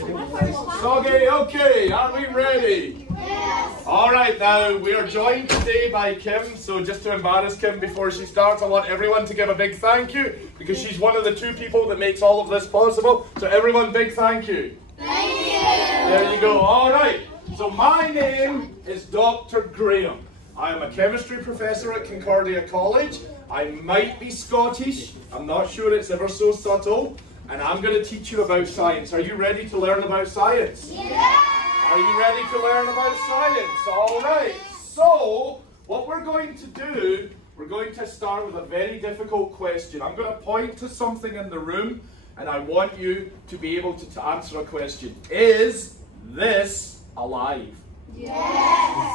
Soggy, okay, are we ready? Yes. All right, now we are joined today by Kim, so just to embarrass Kim before she starts, I want everyone to give a big thank you because she's one of the two people that makes all of this possible. So everyone, big thank you. Thank you. There you go. All right, so my name is Dr. Graeme. I am a chemistry professor at Concordia College. I might be Scottish, I'm not sure, it's ever so subtle. And I'm going to teach you about science. Are you ready to learn about science? Yeah! Are you ready to learn about science? All right. So, what we're going to do, we're going to start with a very difficult question. I'm going to point to something in the room, and I want you to be able to answer a question. Is this alive? Yes!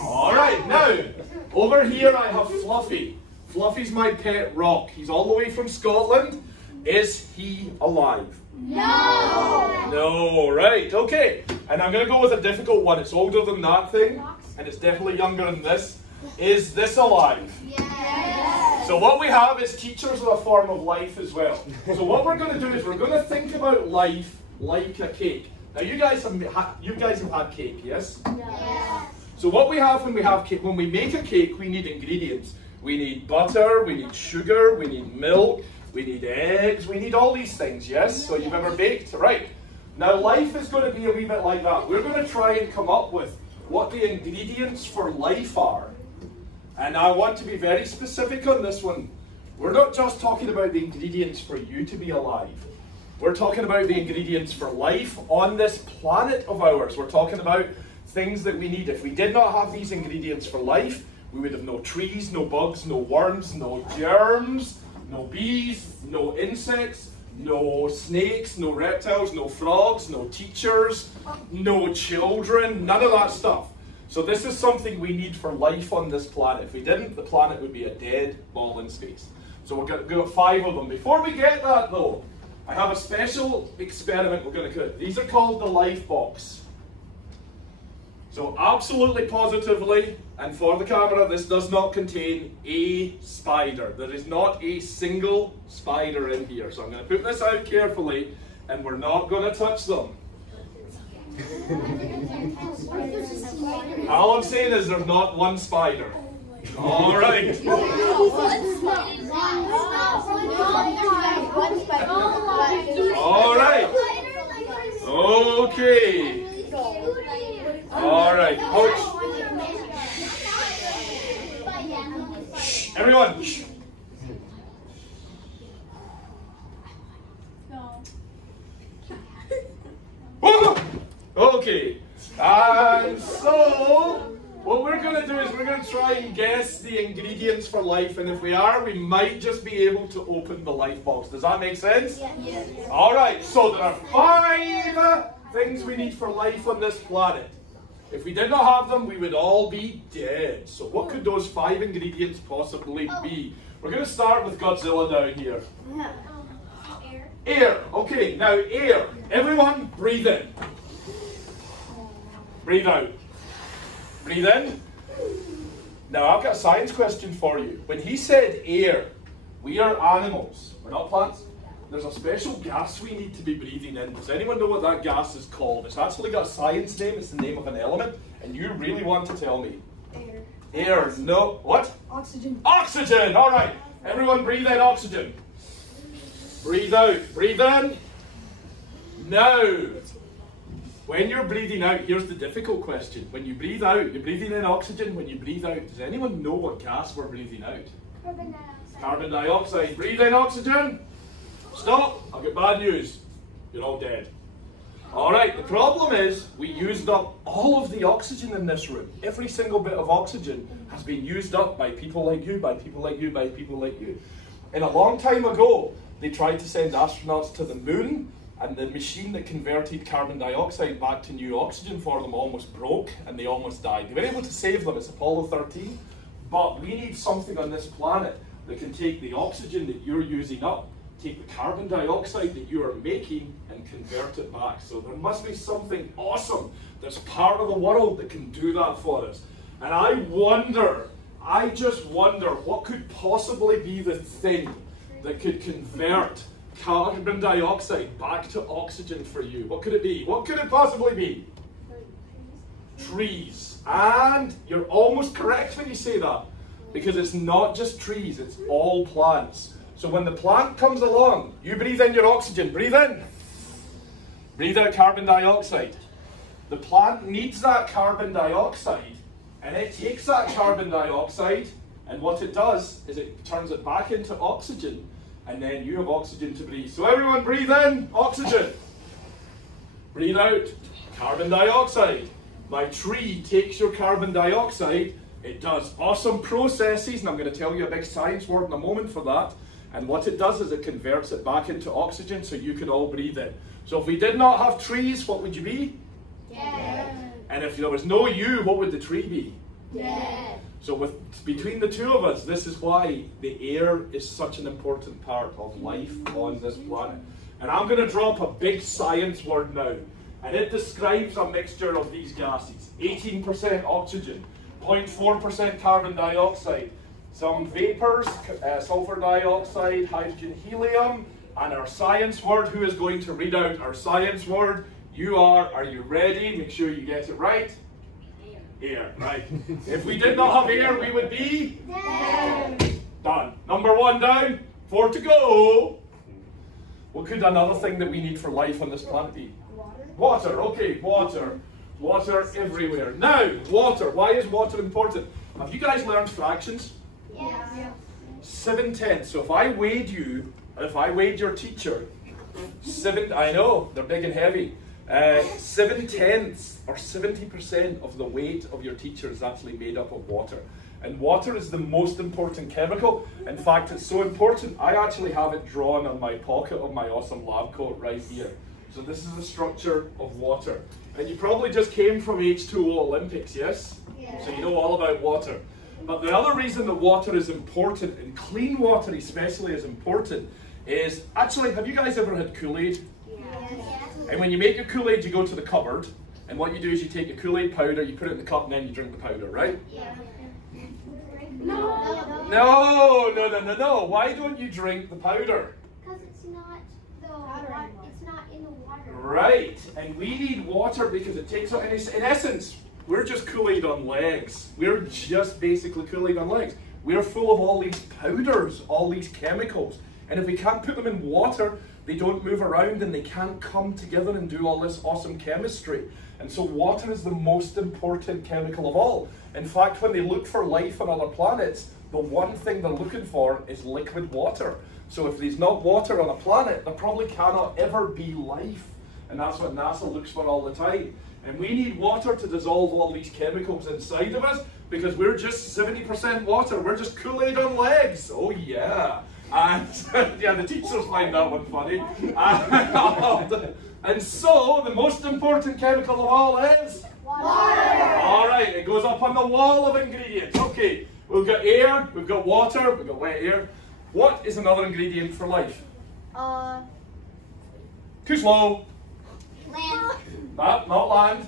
All right. Now, over here I have Fluffy. Fluffy's my pet rock. He's all the way from Scotland. Is he alive? No! No, right, okay. And I'm going to go with a difficult one. It's older than that thing, and it's definitely younger than this. Is this alive? Yes! So what we have is teachers are a form of life as well. So what we're going to do is we're going to think about life like a cake. Now you guys have had cake, yes? Yes. So what we have when we have cake, when we make a cake, we need ingredients. We need butter, we need sugar, we need milk, we need eggs, we need all these things, yes? So you've ever baked? Right. Now life is going to be a wee bit like that. We're going to try and come up with what the ingredients for life are. And I want to be very specific on this one. We're not just talking about the ingredients for you to be alive. We're talking about the ingredients for life on this planet of ours. We're talking about things that we need. If we did not have these ingredients for life, we would have no trees, no bugs, no worms, no germs, no bees, no insects, no snakes, no reptiles, no frogs, no teachers, no children, none of that stuff. So this is something we need for life on this planet. If we didn't, the planet would be a dead ball in space. So we've got 5 of them. Before we get that though, I have a special experiment we're going to do. These are called the life box. So absolutely positively, and for the camera, this does not contain a spider. There is not a single spider in here. So I'm going to put this out carefully, and we're not going to touch them. All I'm saying is there's not one spider. All right. All right. Okay. All right, coach. Shh, everyone. Shh. Okay, and so what we're going to do is we're going to try and guess the ingredients for life, and if we are, we might just be able to open the life box. Does that make sense? Yes. All right, so there are 5 things we need for life on this planet. If we did not have them, we would all be dead. So what could those 5 ingredients possibly be? We're going to start with Godzilla down here. Air. Air. Okay, now air. Everyone, breathe in. Breathe out. Breathe in. Now I've got a science question for you. When he said air, we are animals. We're not plants. There's a special gas we need to be breathing in. Does anyone know what that gas is called? It's actually got a science name. It's the name of an element. And you really want to tell me? Air. Air. No. What? Oxygen. Oxygen. All right. Everyone breathe in oxygen. Breathe out. Breathe in. Now, when you're breathing out, here's the difficult question. When you breathe out, you're breathing in oxygen. When you breathe out, does anyone know what gas we're breathing out? Carbon dioxide. Carbon dioxide. Breathe in oxygen. Stop. I've got bad news. You're all dead. All right, the problem is we used up all of the oxygen in this room. Every single bit of oxygen has been used up by people like you, by people like you, by people like you. And a long time ago, they tried to send astronauts to the moon, and the machine that converted carbon dioxide back to new oxygen for them almost broke, and they almost died. They were able to save them. It's Apollo 13. But we need something on this planet that can take the oxygen that you're using up, take the carbon dioxide that you are making, and convert it back. So there must be something awesome that's part of the world that can do that for us. And I just wonder what could possibly be the thing that could convert carbon dioxide back to oxygen for you? What could it be? What could it possibly be? Trees. And you're almost correct when you say that, because it's not just trees, it's all plants. So when the plant comes along, you breathe in your oxygen. Breathe in. Breathe out carbon dioxide. The plant needs that carbon dioxide, and it takes that carbon dioxide, and what it does is it turns it back into oxygen, and then you have oxygen to breathe. So everyone breathe in, oxygen. Breathe out, carbon dioxide. My tree takes your carbon dioxide, it does awesome processes, and I'm going to tell you a big science word in a moment for that. And what it does is it converts it back into oxygen so you could all breathe in. So if we did not have trees, what would you be? Dead. And if there was no you, what would the tree be? Dead. So between the two of us, this is why the air is such an important part of life on this planet. And I'm going to drop a big science word now. And it describes a mixture of these gases. 18% oxygen, 0.4% carbon dioxide, some vapors, sulfur dioxide, hydrogen, helium, and our science word. Who is going to read out our science word? You are you ready? Make sure you get it right. Air, right. If we did not have air, we would be Dead. done. Number 1 down, 4 to go. What could another thing that we need for life on this planet be? Water, okay, water. Water everywhere. Now, water. Why is water important? Have you guys learned fractions? Yes. 7/10. So if I weighed you, if I weighed your teacher, I know, they're big and heavy. 7/10 or 70% of the weight of your teacher is actually made up of water. And water is the most important chemical. In fact, it's so important, I actually have it drawn on my pocket of my awesome lab coat right here. So this is the structure of water. And you probably just came from H2O Olympics, yes? Yes. So you know all about water. But the other reason that water is important, and clean water especially is important, is, actually, have you guys ever had Kool-Aid? Yes. And when you make your Kool-Aid, you go to the cupboard, and what you do is you take your Kool-Aid powder, you put it in the cup, and then you drink the powder, right? Yeah. No. No. Why don't you drink the powder? Because it's not the water. It's not in the water. Right, and we need water because it takes, in essence, we're just Kool-Aid on legs. We're just basically Kool-Aid on legs. We're full of all these powders, all these chemicals. And if we can't put them in water, they don't move around and they can't come together and do all this awesome chemistry. And so water is the most important chemical of all. In fact, when they look for life on other planets, the one thing they're looking for is liquid water. So if there's not water on a planet, there probably cannot ever be life. And that's what NASA looks for all the time. And we need water to dissolve all these chemicals inside of us because we're just 70% water. We're just Kool-Aid on legs. Oh yeah. And yeah, the teachers find that one funny. And so the most important chemical of all is? Water. All right, it goes up on the wall of ingredients. Okay, we've got air, we've got water, we've got wet air. What is another ingredient for life? Too slow. Land. Not land.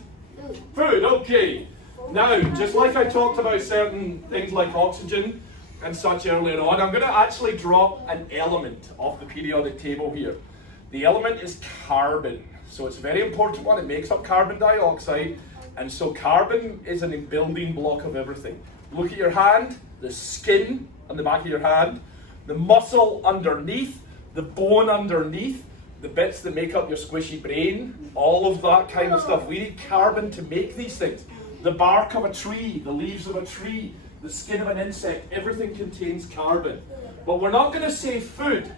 Food, okay. Now, just like I talked about certain things like oxygen and such earlier on, I'm going to actually drop an element off the periodic table here. The element is carbon. So it's a very important one. It makes up carbon dioxide. And so carbon is a building block of everything. Look at your hand, the skin on the back of your hand, the muscle underneath, the bone underneath, the bits that make up your squishy brain, all of that kind of stuff. We need carbon to make these things. The bark of a tree, the leaves of a tree, the skin of an insect, everything contains carbon. But we're not going to say food,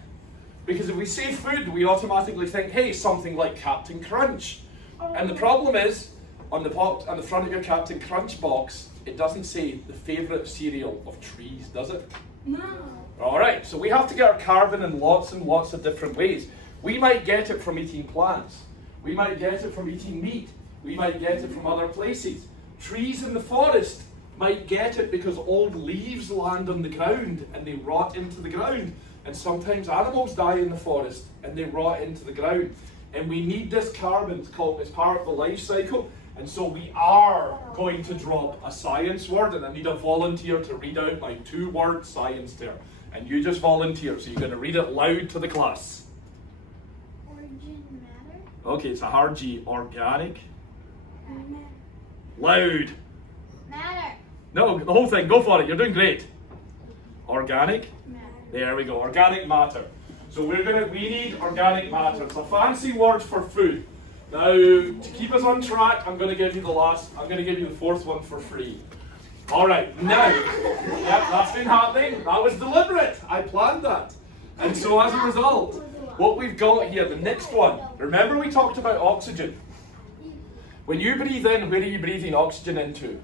because if we say food, we automatically think, hey, something like Captain Crunch. And the problem is, on the front of your Captain Crunch box, it doesn't say the favourite cereal of trees, does it? No. All right, so we have to get our carbon in lots and lots of different ways. We might get it from eating plants. We might get it from eating meat. We might get it from other places. Trees in the forest might get it because old leaves land on the ground and they rot into the ground. And sometimes animals die in the forest and they rot into the ground. And we need this carbon as part of the life cycle. And so we are going to drop a science word, and I need a volunteer to read out my 2-word science term. And you just volunteer, so you're going to read it loud to the class. Okay, it's a hard G. Organic. Loud. Matter. No, the whole thing. Go for it. You're doing great. Organic. There we go. Organic matter. So we need organic matter. It's a fancy word for food. Now, to keep us on track, I'm going to give you the fourth one for free. All right, now, yep, that's been happening. That was deliberate. I planned that. And so as a result, what we've got here, the next one, remember we talked about oxygen. When you breathe in, where are you breathing oxygen into?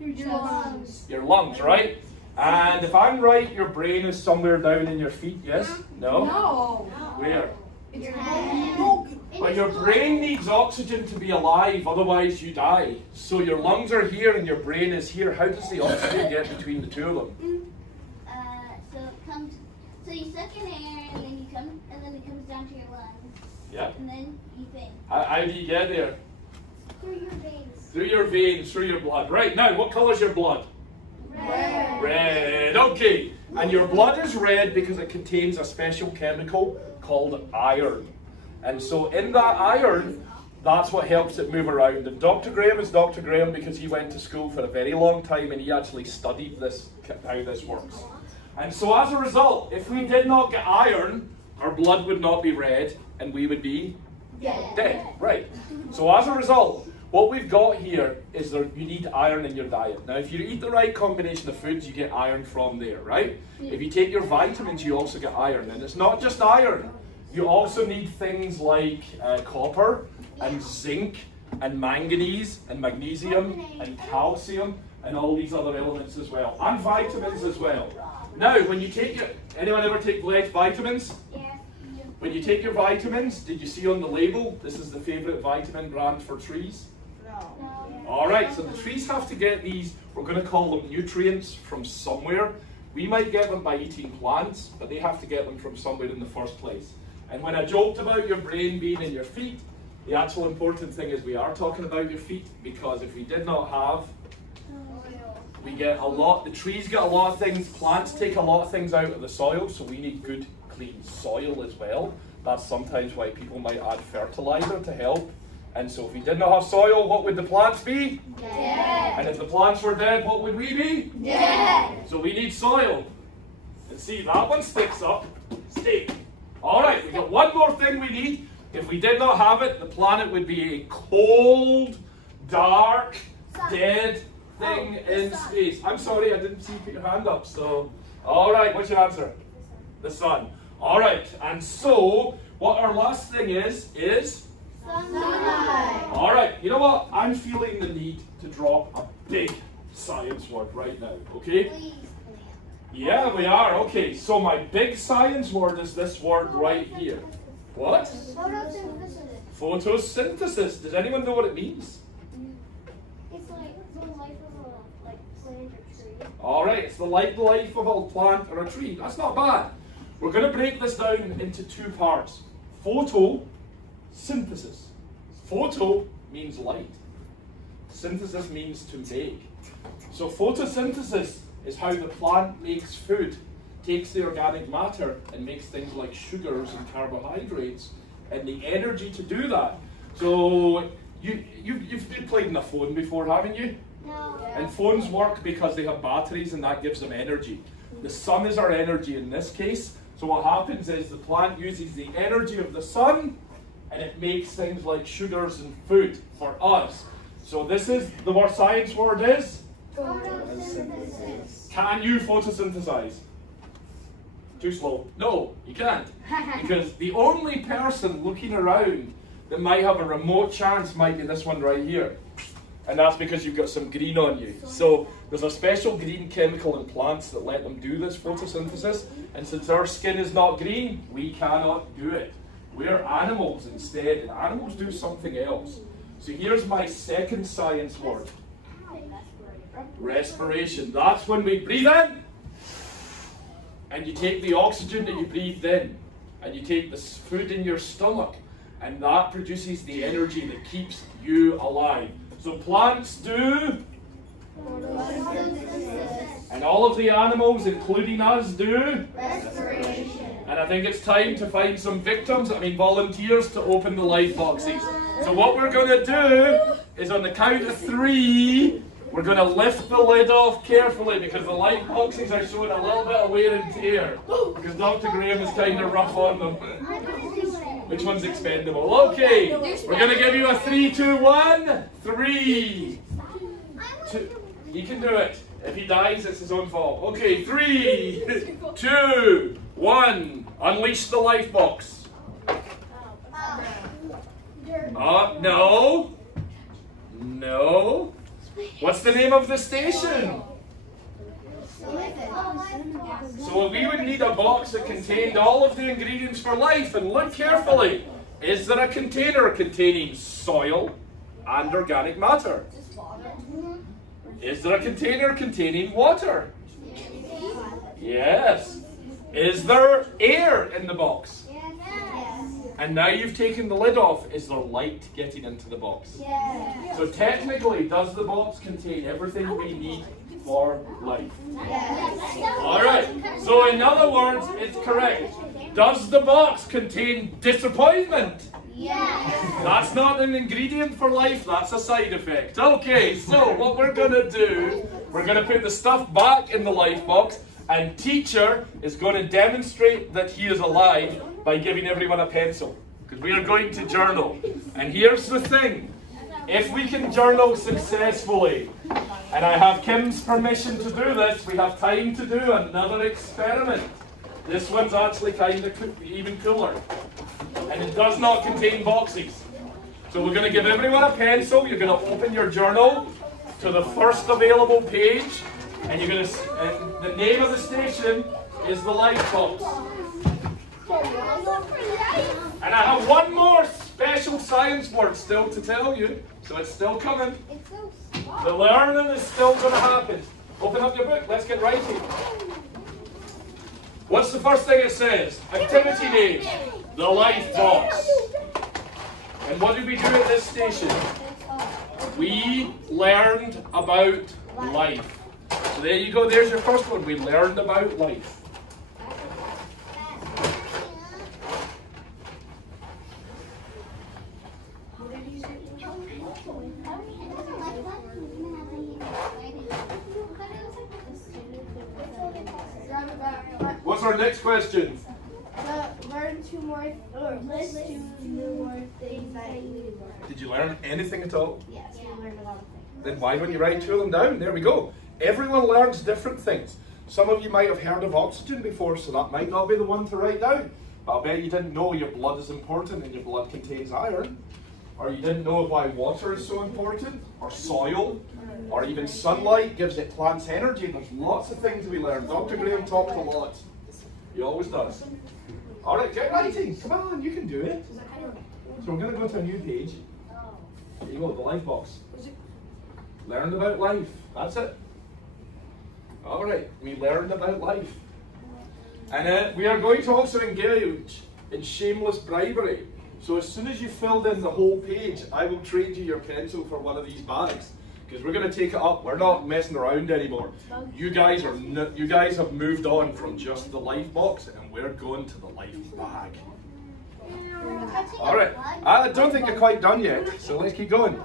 Your lungs. Your lungs, right? And if I'm right, your brain is somewhere down in your feet, yes? No? No. Where? Your head. But your brain needs oxygen to be alive, otherwise you die. So your lungs are here and your brain is here. How does the oxygen get between the two of them? So you suck in air and then it comes down to your lungs. Yep. And then you think. How do you get there? Through your veins. Through your veins, through your blood. Right, now what colour is your blood? Red. Red, okay. And your blood is red because it contains a special chemical called iron. And so in that iron, that's what helps it move around. And Dr. Graeme is Dr. Graeme because he went to school for a very long time and he actually studied this, how this works. And so as a result, if we did not get iron, our blood would not be red and we would be dead. Right. So as a result, what we've got here is you need iron in your diet. Now, if you eat the right combination of foods, you get iron from there, right? If you take your vitamins, you also get iron. And it's not just iron. You also need things like copper and zinc and manganese and magnesium and calcium and all these other elements as well. And vitamins as well. Now, when you take anyone ever take vitamins? Yeah. When you take your vitamins, did you see on the label, this is the favourite vitamin brand for trees? No. Alright, so the trees have to get these, we're going to call them nutrients, from somewhere. We might get them by eating plants, but they have to get them from somewhere in the first place. And when I joked about your brain being in your feet, the actual important thing is we are talking about your feet, because if we did not have, we get a lot, the trees get a lot of things, plants take a lot of things out of the soil, so we need good, clean soil as well. That's sometimes why people might add fertilizer to help. And so if we did not have soil, what would the plants be? Dead. And if the plants were dead, what would we be? Dead. So we need soil. And see, that one sticks up. Stay. Alright, we got one more thing we need. If we did not have it, the planet would be a cold, dark, dead thing in space. I'm sorry, I didn't see you put your hand up. So, alright, what's your answer? The sun. Alright, and so, what our last thing is Sunlight. alright, you know what? I'm feeling the need to drop a big science word right now, okay? Please. Yeah, we are. Okay, so my big science word is this word right here. What? Photosynthesis. Photosynthesis. Does anyone know what it means? It's like the life of a plant or tree. Alright, it's the life of a plant or a tree. That's not bad. We're going to break this down into two parts. Photosynthesis. Photo means light. Synthesis means to make. So photosynthesis is how the plant makes food, takes the organic matter and makes things like sugars and carbohydrates and the energy to do that. So you've played in a phone before, haven't you? No. And phones work because they have batteries and that gives them energy. The sun is our energy in this case. So what happens is the plant uses the energy of the sun and it makes things like sugars and food for us. So this is, the word science word is? Photosynthesis. Can you photosynthesize? Too slow. No, you can't. Because the only person looking around that might have a remote chance might be this one right here. And that's because you've got some green on you. So there's a special green chemical in plants that let them do this photosynthesis. And since our skin is not green, we cannot do it. We're animals instead, and animals do something else. So here's my second science word. Respiration. That's when we breathe in, and you take the oxygen that you breathed in, and you take the food in your stomach, and that produces the energy that keeps you alive. So plants do, Photosynthesis. and all of the animals, including us, do. Respiration. And I think it's time to find some victims, volunteers to open the life boxes. So what we're going to do is on the count of 3, we're going to lift the lid off carefully because the life boxes are showing a little bit of wear and tear. Because Dr. Graeme is kind of rough on them. Which one's expendable? Okay, we're going to give you a 3, 2, 1. 3, 2. He can do it. If he dies, it's his own fault. Okay, 3, 2, 1. Unleash the life box. No. No. What's the name of the station? So we would need a box that contained all of the ingredients for life. And look carefully. Is there a container containing soil and organic matter? Is there a container containing water? Yes. Is there air in the box? And now you've taken the lid off, is there light getting into the box? Yes. So technically, does the box contain everything we need for life? Yes. Alright, so in other words, it's correct. Does the box contain disappointment? Yes. That's not an ingredient for life, that's a side effect. Okay, so what we're going to do, we're going to put the stuff back in the life box, and teacher is going to demonstrate that he is alive by giving everyone a pencil. Because we are going to journal. And here's the thing. If we can journal successfully, and I have Kim's permission to do this, we have time to do another experiment. This one's actually kind of even cooler. And it does not contain boxes. So we're going to give everyone a pencil. You're going to open your journal to the first available page. And you're going to, and the name of the station is the life box. And I have one more special science word still to tell you. So it's still coming. The learning is still going to happen. Open up your book. Let's get writing. What's the first thing it says? Activity name. The life box. And what did we do at this station? We learned about life. So there you go, there's your first one. We learned about life. What's our next question? Learn two more, or list two more things that you learned. Did you learn anything at all? Yes, we learned a lot of things. Then why don't you write 2 of them down? There we go. Everyone learns different things. Some of you might have heard of oxygen before, so that might not be the one to write down. But I'll bet you didn't know your blood is important and your blood contains iron. Or you didn't know why water is so important, or soil, or even sunlight gives it plants energy. There's lots of things we learn. Dr. Graeme talked a lot. He always does. All right, get writing. Come on, you can do it. So we're going to go to a new page. There you go, the life box. Learned about life. That's it. All right, we learned about life. And we are going to also engage in shameless bribery. So as soon as you filled in the whole page, I will trade you your pencil for one of these bags. Because we're going to take it up. We're not messing around anymore. You guys have moved on from just the life box, and we're going to the life bag. All right. I don't think you're quite done yet, so let's keep going.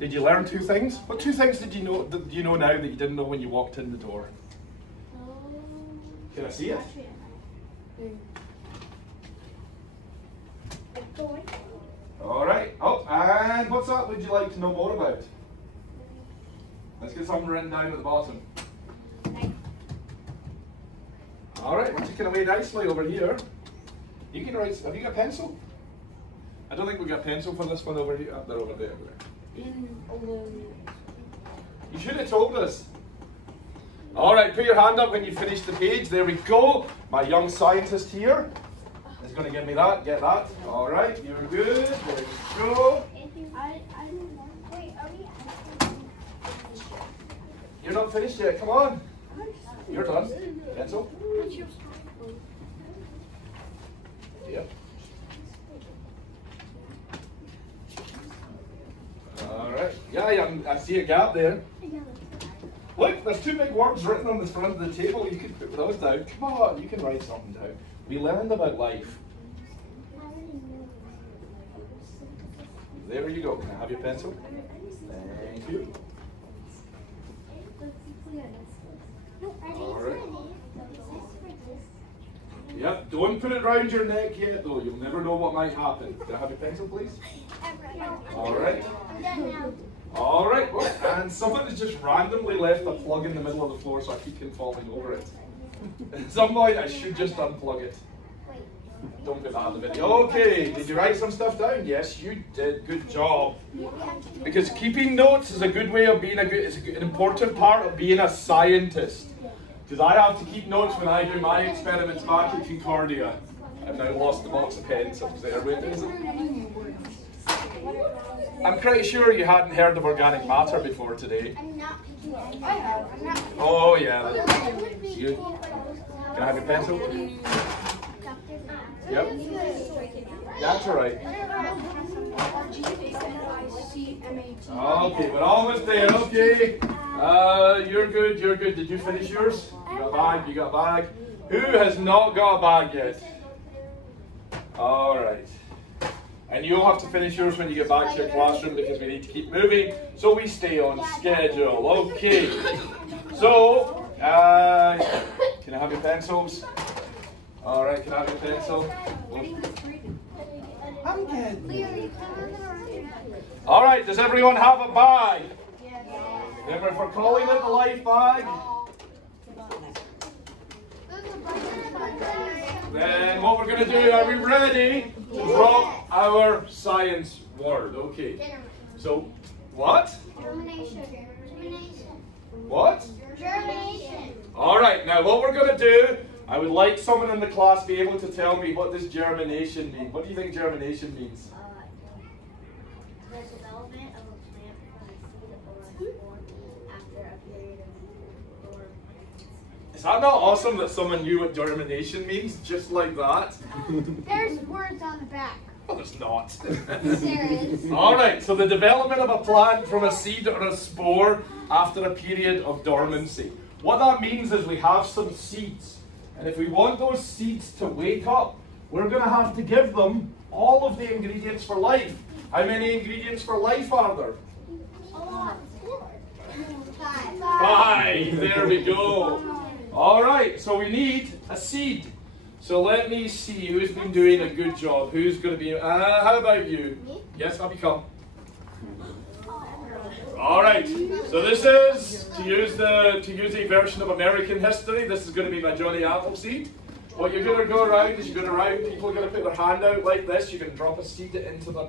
Did you learn 2 things? What 2 things do you know now that you didn't know when you walked in the door? Can I see it? All right. Oh, and what's that? Would you like to know more about? Let's get something written down at the bottom. All right, we're taking away nicely over here. You can write. Have you got a pencil? I don't think we've got a pencil for this one over here. They're over there. You should have told us. All right, put your hand up when you finish the page. There we go. My young scientist here is going to give me that. Get that. All right, you're good. There you go. You're not finished yet. Come on. You're done. Pencil. Yep. All right. Yeah, I see a gap there. Look, there's 2 big words written on the front of the table. You can put those down. Come on, you can write something down. we learned about life. There you go. Can I have your pencil? Thank you. All right. Yep, don't put it round your neck yet though. You'll never know what might happen. Can I have your pencil, please? All right. All right, and someone has just randomly left a plug in the middle of the floor, so I keep falling over it. At some point, I should just unplug it. Don't put that in the video. Okay, did you write some stuff down? Yes, you did. Good job. Because keeping notes is a good way of being it's an important part of being a scientist. Because I have to keep notes when I do my experiments back at Concordia. I've now lost the box of pens up there. Wait, is it? I'm pretty sure you hadn't heard of organic matter before today. I'm not picking it. I have. I'm not picking it. Oh yeah. You, can I have your pencil? Yep. That's all right. Okay, we're almost there. Okay. You're good. You're good. Did you finish yours? You got a bag. You got a bag. Who has not got a bag yet? All right. And you'll have to finish yours when you get back to your classroom because we need to keep moving so we stay on schedule. Okay. So, can I have your pencils? All right, can I have your pencil? I'm good. All right, does everyone have a bag? Remember, if we're calling it the life bag, then what we're going to do, are we ready to drop our science word? Okay. So, what? Germination. What? Germination. All right, now what we're going to do, I would like someone in the class be able to tell me what does germination mean. What do you think germination means? The development of a plant from a seed or a spore after a period of dormance. Is that not awesome that someone knew what germination means just like that? There's words on the back. Well, there's not. There is. All right, so the development of a plant from a seed or a spore after a period of dormancy. What that means is we have some seeds. And if we want those seeds to wake up, we're going to have to give them all of the ingredients for life. How many ingredients for life are there? Five. There we go. All right, so we need a seed. So let me see who's been doing a good job. Who's going to be... how about you? Me? Yes, I'll become. All right. So this is to use a version of American history. This is going to be my Johnny Appleseed. What you're going to go around is you're going to round. People are going to put their hand out like this. You're going to drop a seed into the